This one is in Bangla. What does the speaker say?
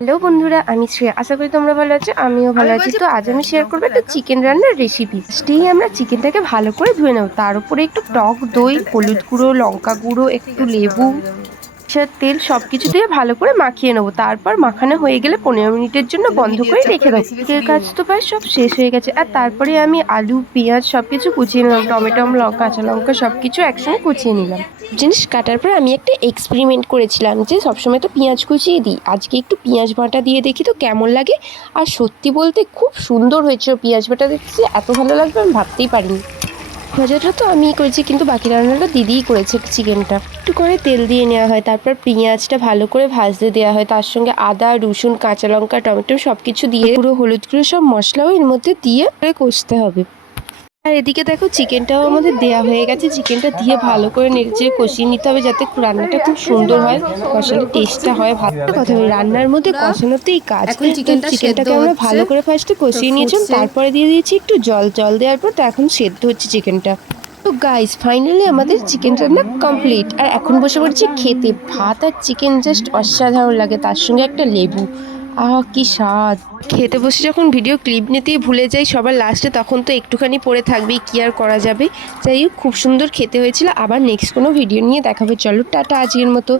হ্যালো বন্ধুরা, আমি শ্রেয়া। আশা করি তোমরা ভালো আছো, আমিও ভালো আছি। তো আজ আমি শেয়ার করবো একটা চিকেন রান্নার রেসিপি। ফার্স্টেই আমরা চিকেনটাকে ভালো করে ধুয়ে নেব, তার উপরে একটু টক দই, হলুদ গুঁড়ো, লঙ্কা গুঁড়ো, একটু লেবু, তেল সবকিছু দিয়ে ভালো করে মাখিয়ে নেবো। তারপর মাখানো হয়ে গেলে 15 মিনিটের জন্য বন্ধ করে রেখে দেবো। এর কাজ তো প্রায় সব শেষ হয়ে গেছে। আর তারপরে আমি আলু, পেঁয়াজ সবকিছু কুচিয়ে নিলাম, টমেটো, কাঁচা লঙ্কা সবকিছু একসঙ্গে কুচিয়ে নিলাম। জিনিস কাটার পর আমি একটা এক্সপেরিমেন্ট করেছিলাম যে সবসময় তো পেঁয়াজ কুচিয়ে দিই, আজকে একটু পেঁয়াজ বাটা দিয়ে দেখি তো কেমন লাগে। আর সত্যি বলতে খুব সুন্দর হয়েছিল। পেঁয়াজ বাটা দেখছি এত ভালো লাগবে আমি ভাবতেই পারিনি। ভাজাটা তো আমিই করেছি, কিন্তু বাকি রান্নাটা দিদিই করেছে। চিকেনটা একটু করে তেল দিয়ে নেওয়া হয়, তারপর পেঁয়াজটা ভালো করে ভাজতে দেওয়া হয়, তার সঙ্গে আদা, রসুন, কাঁচা লঙ্কা, টমেটো সব কিছু দিয়ে পুরো হলুদ গুঁড়ো সব মশলাও এর মধ্যে দিয়ে কষতে হবে। আর এদিকে দেখো চিকেনটাও আমাদের দেয়া হয়ে গেছে। চিকেনটা দিয়ে ভালো করে নেড়েচেড়ে কষিয়ে নিতে হবে যাতে রান্নাটা খুব সুন্দর হয়, কষালে টেস্টটা হয়। ভালো কথা হয়, রান্নার মধ্যে কষানোতেই কাজ। এখন তো সেদ্ধ চিকেনটাকে আমরা হচ্ছে, ভালো করে ফার্স্টে তো কষিয়ে নিয়েছিলাম, ফুটছে। তারপরে দিয়ে দিয়েছি একটু জল। জল দেওয়ার পর তো এখন সেদ্ধ হচ্ছে চিকেনটা। তো গাইস, ফাইনালি আমাদের চিকেন রান্না কমপ্লিট। আর এখন বসে পড়ছি খেতে। ভাত আর চিকেন জাস্ট অসাধারণ লাগে, তার সঙ্গে একটা লেবু। কি স্বাদ! খেতে বসে যখন ভিডিও ক্লিপ নিতেই ভুলে যাই সবার লাস্টে, তখন তো একটুখানি পড়ে থাকবেই, কি আর করা যাবে। যাই হোক, খুব সুন্দর খেতে হয়েছিল। আবার নেক্সট কোনো ভিডিও নিয়ে দেখাবে। চলো টাটা আজকের মতো।